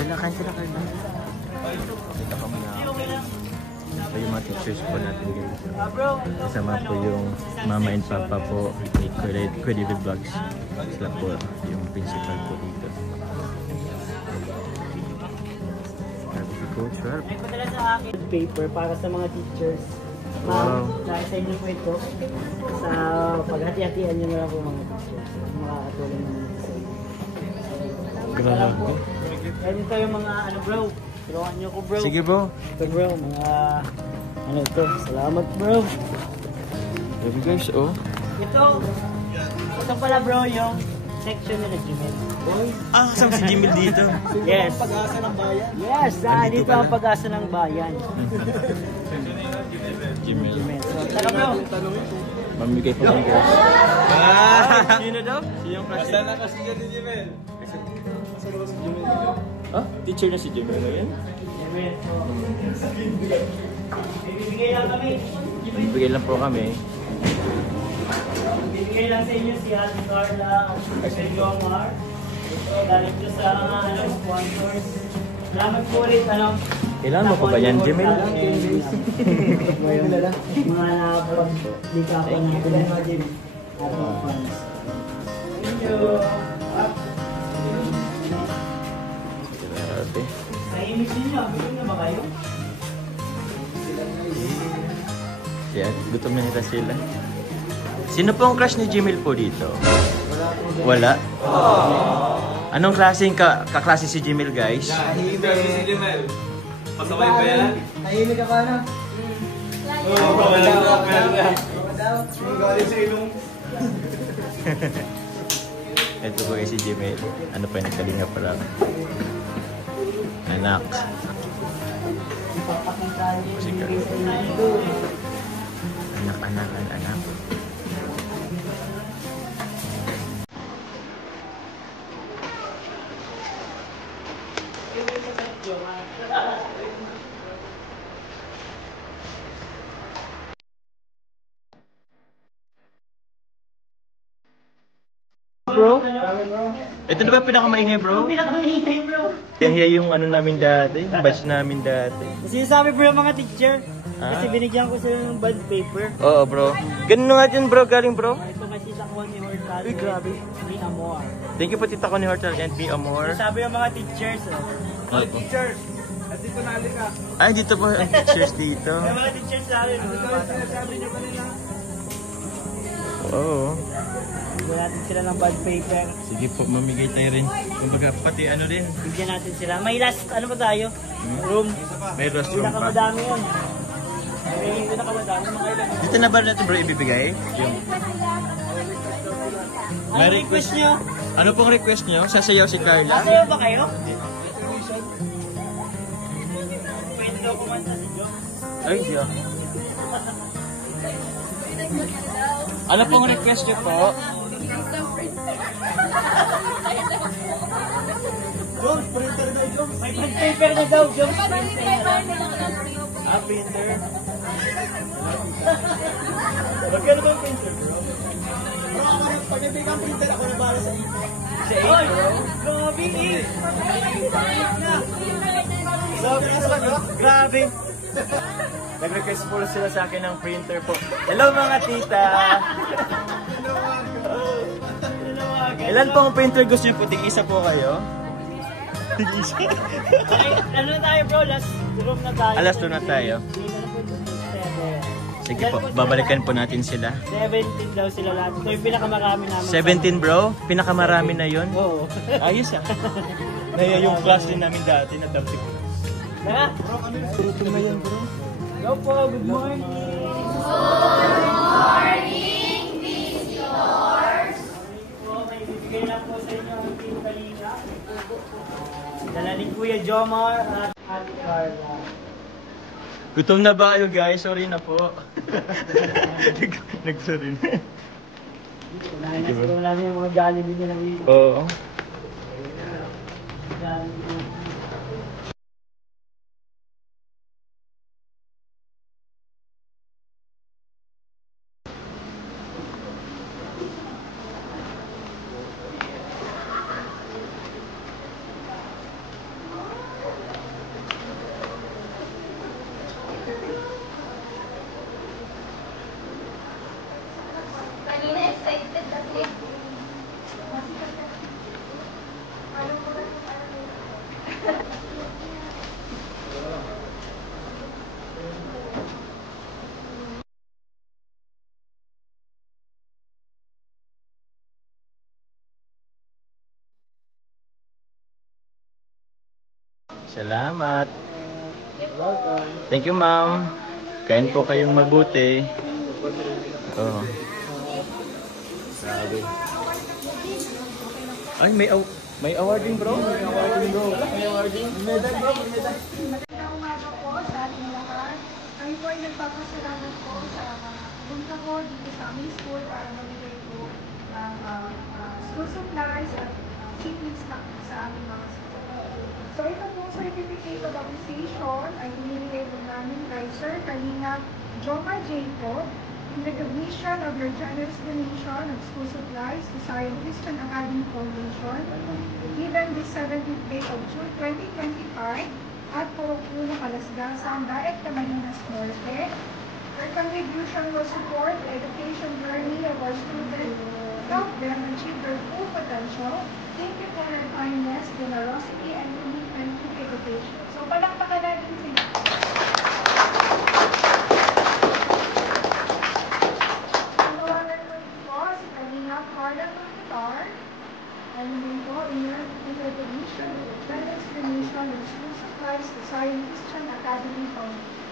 Carla, kain sila, Carla. Ito kami na. Ito yung mga teachers po natin guys. Kasama po yung mama and papa po ni Credible Vlogs. Sila po yung principal po dito. Sabi si Coach Sharp. May padala sa akin paper para sa mga teachers. Wow. Dahil sa inyo po ito, sa paghati-hatian nyo na lang po mga teachers. Makakatulong naman ito sa inyo. Grabe. Kaya dito yung mga ano bro. Tulungan nyo ko bro. Sige bro. Ito bro, mga ano ito. Salamat bro. Grabe guys, oh. Ito pala bro yung section nila Jimel. Ah, kasama si Jimel dito. Yes. Pag-asa ng bayan. Yes, dito ang pag-asa ng bayan. Jimel. So, tara bro. Mamigay po ng guys. Sino daw? Siyong klase. Basta na kasi dyan ni Jimel. Ah, teacher na si Jimel ngayon? Jimel. Bibigay lang kami. Bibigay lang po kami. Bibigay lang sa inyo si Ate Carla at si Jomar. Ito, galing ko sa sponsors. Salamat po ulit, Kailan mo pa ba yan, Jimel? Mga napag-lika ko natin ng mga Jim. Ating fans. Thank you. Grabe. Nahimik ninyo. Gutom na ba kayo? Yan, gutom na nila sila. Sino po ang crush ni Jimel po dito? Wala. Anong klaseng kaklase si Jimel, guys? Tahimik si Jimel. Pasaway ba yan? Nahimik ka pa na? Oo, pamalaw na. Galing sa ilong. Ito po si Jimel. Ano pa yung nagkalinga pala? Anak. Anak. Bro? Ito na ba pinakamaingay, bro? Pinakamaingay bro. Kaya yung ano namin dati, yung batch namin dati. Sinasabi bro mga teacher. Kasi Ah. binigyan ko sila ng bond paper. Oo, bro. Ganun nga din, bro. Galing, bro. Ito nga tita ko ni Hortal. Uy, grabe. Ni Amor. Thank you po, tita ko ni Hortal and B. Amor. Sabi ng mga teachers. Oy, teachers! At dito na ka. Ay, dito po ang teachers dito. Yung mga teachers sabi. Sinasabi niyo kanina. Oo. Bigyan natin sila ng bond paper. Sige po, mamigay tayo rin. Kumbaga, pati ano rin. Bigyan natin sila. May last, ano ba tayo? Room. May restroom pa. Pinakamadami yun. May pinakamadami. Mga ilan. Dito na ba natin, bro, ibibigay? Yung... Ano request nyo? Ano pong request nyo? Sasayaw si Carla? Masayaw ba kayo? Pwede daw kumanta si Joe. Ay, Diyo. Ano pong request nyo po? Jones, printer daw, Jones. May bond paper na daw, Jones. Ah, printer. Magkano ba ang printer, bro? Bro, ako na, pag nabigyan printer, ako na para sa 8. Sa 8, bro? Grabe, 8. Grabe. Nag-request po sila sa akin ng printer po. Hello mga tita! Ilan pong printer gusto niyo po? Tig-isa po kayo? Tig-isa? Okay, ano na tayo, bro? Last room na tayo. Alas doon na tayo. Sige po, babalikan po natin sila. 17 daw sila lahat. Ito yung pinakamarami namin. 17 bro? Pinakamarami na yun? Oo. Ayos ah. Naya yung class din namin dati na dapit ko. Tara. Turuto na yan bro. Go po, good morning. May bibigay lang po sa inyo ang Team Kalina. Dala ni Kuya Jomar at Ate Carla. Gutom na ba kayo guys? Sorry na po. Nag-sorry na. Unahin na siguro namin yung mga Jollibee nila dito. Oo. Jollibee. Salamat. Thank you, ma'am. Kain po kayong mabuti. Oh. Grabe. Ay, may awarding bro. May awarding bro. May awarding. Medal bro. Medal. Magandang umaga po sa ating lahat. Kami po ay nagpapasalamat po sa punta ko dito sa aming school para mamigay po ng school supplies at simple snacks sa aming mga school. So ito pong certificate of appreciation ay binibigay po namin kay Sir Kalinga Joma J. po in recognition of your generous donation of school supplies to Zion Christian Academy Foundation given this 17th day of June 2025 at Puno Kalasgasan, Daet Camarines Norte. Your contribution will support the education journey of our students, help them achieve their full potential. Thank you for your kindness, generosity, and commitment to education. So, palakpakan natin sila. Tawagan mo po si Kalinga Carla Guitar. And then po, in recognition of the explanation of school supplies to Zion Christian Academy Foundation.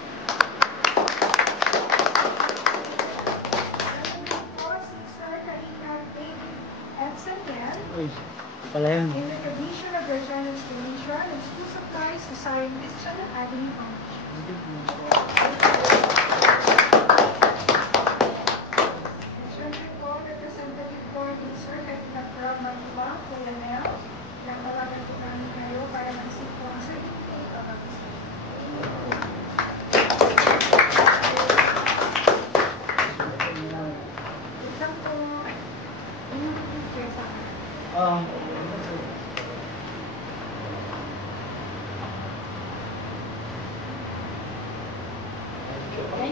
Pala yun. In recognition of your generous donation of school supplies to Zion Christian Academy Foundation. Siyempre po, representative po ni Sir Katina Pro Mantua, Kuya Nel. Yang tawagan po namin kayo para mag-isip po ang certificate of appreciation. Isang po, yung picture sa akin.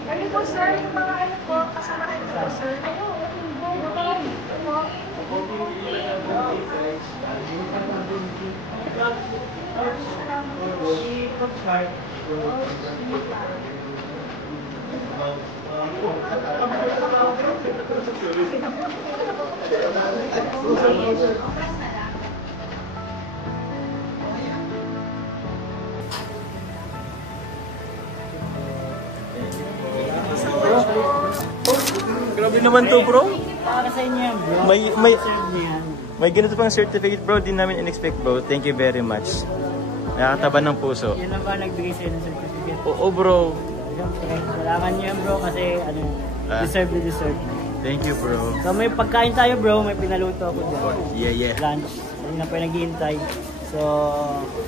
Ano po sir, yung mga ano po, kasamahan po sir? Grabe naman to, bro. Para sa inyo yan, bro. Serve niyo yan. May ganito pang certificate, bro. Di namin in-expect, bro. Thank you very much. Nakakataba ng puso. Yan lang ba nagbigay sa'yo ng certificate? Oo, bro. Siyempre, kailangan niyo yan, bro, kasi ano, deserve na deserve. Thank you, bro. So may pagkain tayo, bro. May pinaluto ako dyan. Yeah. Lunch. Hindi na pa naghihintay. So,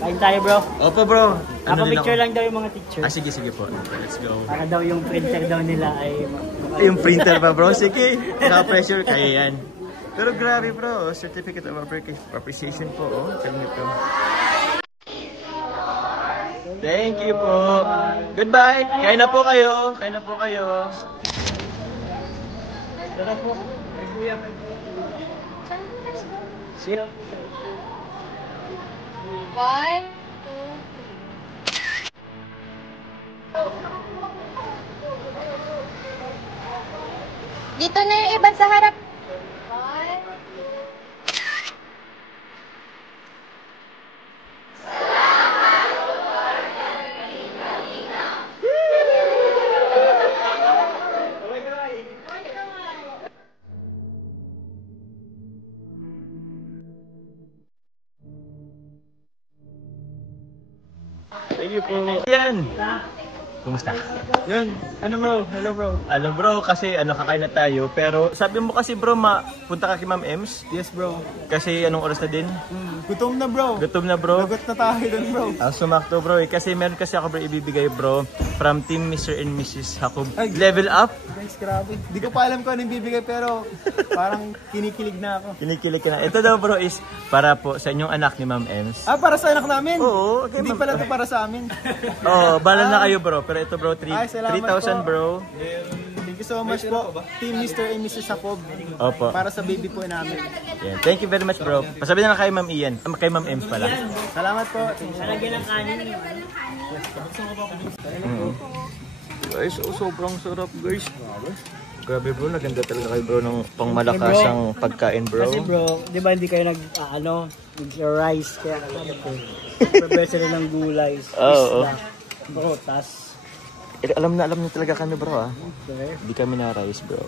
kain tayo, bro. Opo, bro. Naka-picture lang daw yung mga teacher. Sige po. Let's go. Para daw yung printer daw nila ay... Yung printer pa, bro. Sige. Naka-pressure. Kaya yan. Pero grabe, bro. Certificate of appreciation po. Oh, ganito. Thank you po. Goodbye. Kain na po kayo. Tara po. See you. 1, 2, dito na yung iba sa harap. 1, 2. Thank you po. Yan. Kumusta? Yun. Ano bro? Hello bro. Ano bro, kasi kakain na tayo. Pero sabi mo kasi bro, punta ka kay Ma'am Ems? Yes bro. Kasi anong oras na din? Gutom na bro. Gutom na bro? Lagot na tayo dun bro. Sumakto bro kasi meron kasi ako bro ibibigay bro from Team Mr. and Mrs. Jacob. Ay, Level up? Guys, grabe. Di ko pa alam kung anong bibigay pero parang kinikilig na ako. Kinikilig ka na. Ito daw bro is para po sa inyong anak ni Ma'am Ems. Para sa anak namin? Oo. Okay, Hindi pala ito para sa amin. Bala na kayo bro. Pero ito bro, salamat 3,000 bro. Thank you so much po. Team Mr. and Mrs. Jacob. Opo. Para sa baby po namin. Yeah. Thank you very much bro. Pasabi na lang kay Ma'am Ian. Kay Ma'am Ems pala. Salamat po. Lalagyan ng kanin. Guys, sobrang sarap guys. Grabe bro, naganda talaga kayo bro ng pangmalakasang pagkain bro. Kasi bro, di ba hindi kayo nag-rice, kaya prepare sila ng gulay, Oo. isda, prutas. Alam na niyo talaga kami bro ah. Okay. Hindi kami na rice bro.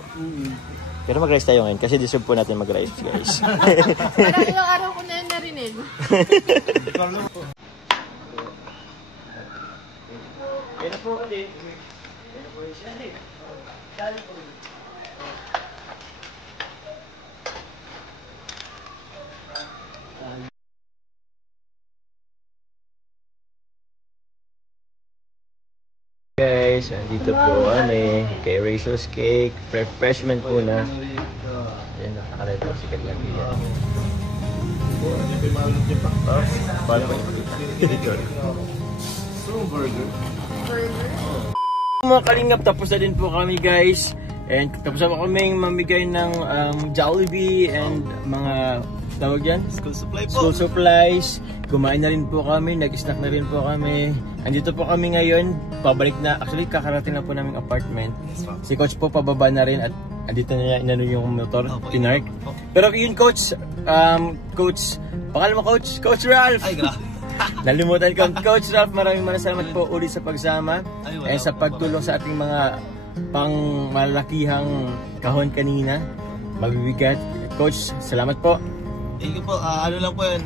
Pero mag-rice tayo ngayon kasi deserve po natin mag-rice guys. Parang ilang araw ko na yun narinig. Kaya po ulit. Guys, andito po kami kay Razor's Cake. Refreshment po na. Ayan, nakakarito si Katlabiya. Paano po mga kalingap, tapos na din po kami guys. And tapos na po kaming mamigay ng Jollibee and mga tawag yan? School supply po. School supplies. Kumain na rin po kami, nag-snack na rin po kami. Andito po kami ngayon, pabalik na. Actually, kakarating na po naming apartment. Si Coach po pababa na rin at andito na niya inano yung motor, pinark. Pero yun Coach, pangalan mo Coach? Coach Ralph! Ay, grabe. Nalimutan ko. Coach Ralph, maraming salamat po ulit sa pagsama and sa pagtulong sa ating mga pangmalakihang kahon kanina. Mabibigat. Coach, salamat po. Thank you po. Ano lang po yun,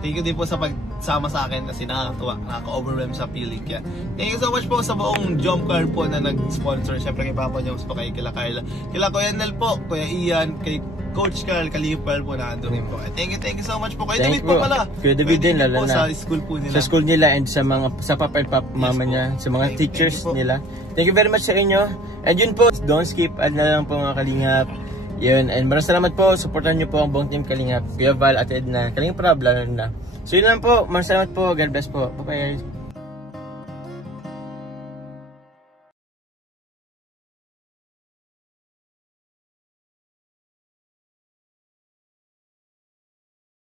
thank you din po sa pagsama sa akin kasi nakakatuwa, nakaka-overwhelm sa feeling. Kaya thank you so much po sa buong Jomcar po na nag-sponsor. Siyempre kay Papa Jones po, kay Kila Carla, kila Kuya Nel po, Kuya Ian, kay Coach Carl, Kalipal po na ando rin po. Thank you so much po. Kuya David po pala. Kuya David din, lalo na. Sa school po nila. Sa school nila and sa papa and papa mama niya, sa mga teachers nila. Thank you very much sa inyo. And yun po, don't skip, add na lang po mga kalingap. Yun, and maraming salamat po. Supportan niyo po ang buong team Kalingap. Kuya Val at Edna. Kalingap Prab, lalo na. So yun lang po. Maraming salamat po. God bless po. Bye-bye.